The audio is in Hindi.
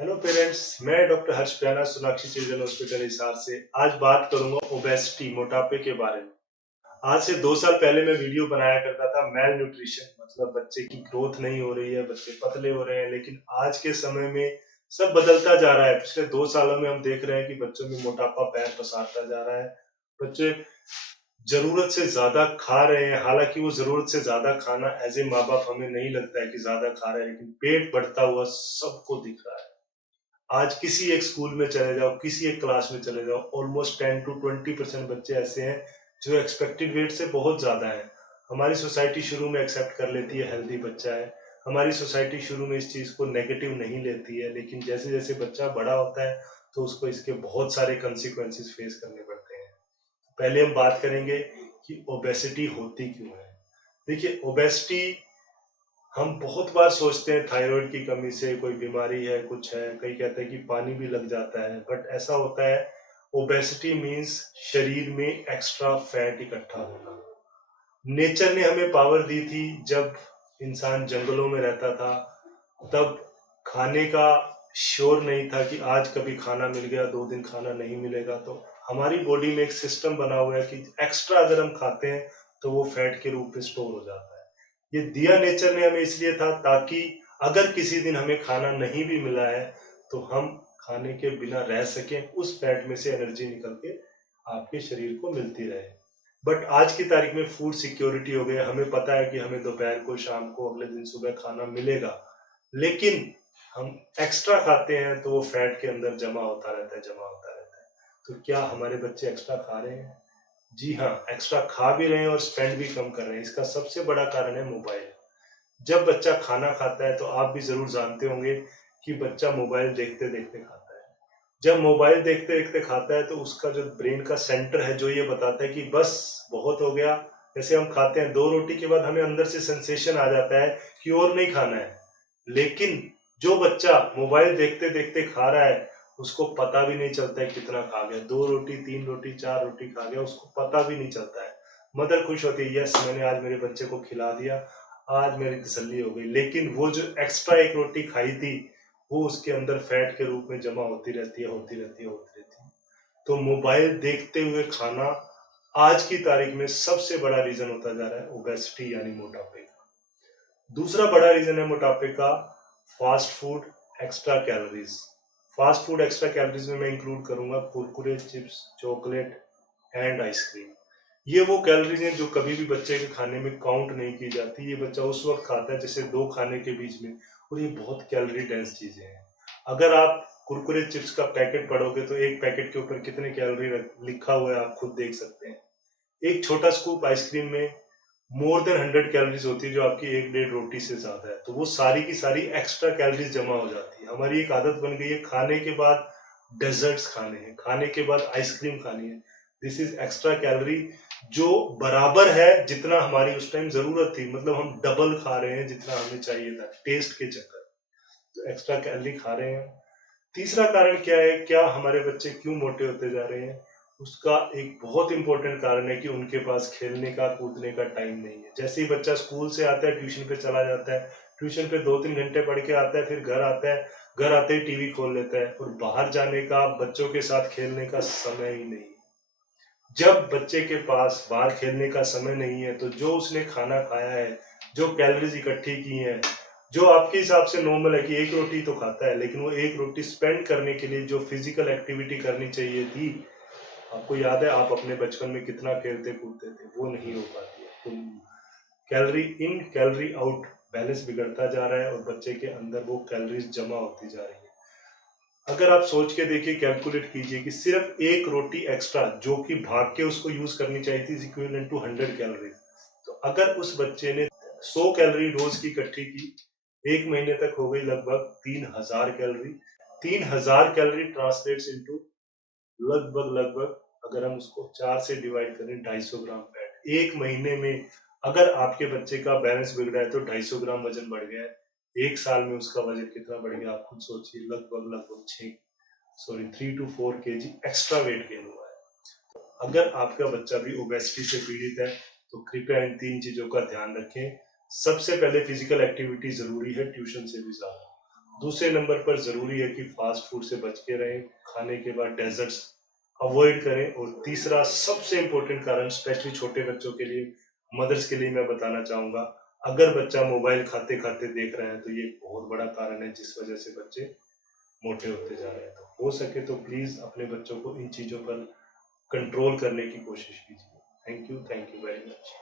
हेलो पेरेंट्स, मैं डॉक्टर हर्ष प्याना सोनाक्षी चिल्ड्रन हॉस्पिटल हिसार से आज बात करूंगा ओबेसिटी, मोटापे के बारे में। आज से 2 साल पहले मैं वीडियो बनाया करता था मेल न्यूट्रिशन, मतलब बच्चे की ग्रोथ नहीं हो रही है, बच्चे पतले हो रहे हैं। लेकिन आज के समय में सब बदलता जा रहा है। पिछले 2 सालों में हम देख रहे हैं कि बच्चों में मोटापा पैर पसारता जा रहा है। बच्चे जरूरत से ज्यादा खा रहे हैं। हालांकि वो जरूरत से ज्यादा खाना एज ए माँ बाप हमें नहीं लगता है कि ज्यादा खा रहे हैं, लेकिन पेट बढ़ता हुआ सबको दिख रहा है। आज किसी एक स्कूल में चले जाओ, किसी एक क्लास में चले जाओ, ऑलमोस्ट 10 to 20% बच्चे ऐसे हैं जो एक्सपेक्टेड वेट से बहुत ज्यादा है। हमारी सोसाइटी शुरू में एक्सेप्ट कर लेती है हेल्दी बच्चा है। हमारी सोसाइटी शुरू में इस चीज को नेगेटिव नहीं लेती है, लेकिन जैसे जैसे बच्चा बड़ा होता है तो उसको इसके बहुत सारे कंसिक्वेंसेस फेस करने पड़ते हैं। पहले हम बात करेंगे कि ओबेसिटी होती क्यों है। देखिए, ओबेसिटी हम बहुत बार सोचते हैं थायराइड की कमी से कोई बीमारी है, कुछ है। कई कहते हैं कि पानी भी लग जाता है, बट ऐसा होता है ओबेसिटी मीन्स शरीर में एक्स्ट्रा फैट इकट्ठा होना। नेचर ने हमें पावर दी थी। जब इंसान जंगलों में रहता था तब खाने का श्योर नहीं था कि आज कभी खाना मिल गया, 2 दिन खाना नहीं मिलेगा। तो हमारी बॉडी में एक सिस्टम बना हुआ है कि एक्स्ट्रा अगर हम खाते हैं तो वो फैट के रूप में स्टोर हो जाता है। ये दिया नेचर ने हमें इसलिए था ताकि अगर किसी दिन हमें खाना नहीं भी मिला है तो हम खाने के बिना रह सकें, उस फैट में से एनर्जी निकल के आपके शरीर को मिलती रहे। बट आज की तारीख में फूड सिक्योरिटी हो गया, हमें पता है कि हमें दोपहर को, शाम को, अगले दिन सुबह खाना मिलेगा। लेकिन हम एक्स्ट्रा खाते हैं तो वो फैट के अंदर जमा होता रहता है, जमा होता रहता है। तो क्या हमारे बच्चे एक्स्ट्रा खा रहे हैं? जी हाँ, एक्स्ट्रा खा भी रहे हैं और स्पेंड भी कम कर रहे हैं। इसका सबसे बड़ा कारण है मोबाइल। जब बच्चा खाना खाता है तो आप भी जरूर जानते होंगे कि बच्चा मोबाइल देखते देखते खाता है। जब मोबाइल देखते देखते खाता है तो उसका जो ब्रेन का सेंटर है जो ये बताता है कि बस बहुत हो गया। जैसे हम खाते हैं 2 रोटी के बाद हमें अंदर से सेंसेशन आ जाता है कि और नहीं खाना है। लेकिन जो बच्चा मोबाइल देखते देखते खा रहा है उसको पता भी नहीं चलता है कितना खा गया। 2 रोटी, 3 रोटी, 4 रोटी खा गया, उसको पता भी नहीं चलता है। मदर खुश होती है, यस मैंने आज मेरे बच्चे को खिला दिया, आज मेरी तसल्ली हो गई। लेकिन वो जो एक्स्ट्रा 1 रोटी खाई थी वो उसके अंदर फैट के रूप में जमा होती रहती है, होती रहती है, होती रहती है। तो मोबाइल देखते हुए खाना आज की तारीख में सबसे बड़ा रीजन होता जा रहा है ओबेसिटी यानी मोटापे का। दूसरा बड़ा रीजन है मोटापे का fast food, extra calories. Fast food extra calories में मैं इंक्लूड करूंगा Kurkure, chips, chocolate and ice cream. ये वो कैलोरीज हैं जो कभी भी बच्चे के खाने में काउंट नहीं की जाती। ये बच्चा उस वक्त खाता है जैसे 2 खाने के बीच में, और ये बहुत कैलोरी डेंस चीजें हैं। अगर आप कुरकुरे चिप्स का पैकेट पढ़ोगे तो एक पैकेट के ऊपर कितने कैलोरी लिखा हुआ है आप खुद देख सकते हैं। एक छोटा स्कूप आइसक्रीम में मोर देन 100 कैलोरीज होती है, जो आपकी 1-1.5 रोटी से ज्यादा है। तो वो सारी की सारी एक्स्ट्रा कैलोरीज जमा हो जाती है। हमारी एक आदत बन गई है खाने के बाद डेजर्ट्स खाने हैं, खाने के बाद आइसक्रीम खानी है। दिस इज एक्स्ट्रा कैलोरी, जो बराबर है जितना हमारी उस टाइम जरूरत थी। मतलब हम डबल खा रहे हैं जितना हमें चाहिए था टेस्ट के चक्कर। तो एक्स्ट्रा कैलोरी खा रहे हैं। तीसरा कारण क्या है, क्या हमारे बच्चे क्यों मोटे होते जा रहे हैं? उसका एक बहुत इंपॉर्टेंट कारण है कि उनके पास खेलने का, कूदने का टाइम नहीं है। जैसे ही बच्चा स्कूल से आता है ट्यूशन पे चला जाता है, ट्यूशन पे 2-3 घंटे पढ़ के आता है, फिर घर आता है, घर आते ही टीवी खोल लेता है, और बाहर जाने का, बच्चों के साथ खेलने का समय ही नहीं है। जब बच्चे के पास बाहर खेलने का समय नहीं है तो जो उसने खाना खाया है, जो कैलोरीज इकट्ठी की हैं, जो आपके हिसाब से नॉर्मल है कि 1 रोटी तो खाता है, लेकिन वो 1 रोटी स्पेंड करने के लिए जो फिजिकल एक्टिविटी करनी चाहिए थी, आपको याद है आप अपने बचपन में कितना खेलते कूदते थे, वो नहीं हो पाती है। तो कैलोरी इन कैलोरी आउट बैलेंस बिगड़ता जा रहा है और बच्चे के अंदर वो कैलोरीज जमा होती जा रही है। अगर आप सोच के देखिए, कैलकुलेट कीजिए कि सिर्फ 1 रोटी एक्स्ट्रा जो कि भाग के उसको यूज करनी चाहिए थी, इक्विवेलेंट टू 100 कैलोरीज। तो अगर उस बच्चे ने 100 कैलोरी रोज की इकट्ठी की, 1 महीने तक हो गई लगभग 3000 कैलोरी। 3000 कैलोरी ट्रांसलेट्स इनटू लगभग लगभग, अगर हम उसको 4 से डिवाइड करें, 250 ग्राम फैट। 1 महीने में अगर आपके बच्चे का बैलेंस बिगड़ा है तो 250 ग्राम वजन बढ़ गया है। 1 साल में उसका वजन कितना बढ़ गया आप खुद सोचिए, लगभग लगभग 3 to 4 kg extra weight gain हुआ है। अगर आपका बच्चा भी ओबेसिटी से पीड़ित है तो कृपया इन 3 चीजों का ध्यान रखें। सबसे पहले फिजिकल एक्टिविटी जरूरी है, ट्यूशन से भी ज्यादा। दूसरे नंबर पर जरूरी है कि फास्ट फूड से बच के रहें, खाने के बाद डेजर्ट्स अवॉइड करें। और तीसरा सबसे इंपॉर्टेंट कारण स्पेशली छोटे बच्चों के लिए, मदर्स के लिए मैं बताना चाहूंगा, अगर बच्चा मोबाइल खाते खाते देख रहा है तो ये बहुत बड़ा कारण है जिस वजह से बच्चे मोटे होते जा रहे हैं। तो हो सके तो प्लीज अपने बच्चों को इन चीजों पर कंट्रोल करने की कोशिश कीजिए। Thank you very much.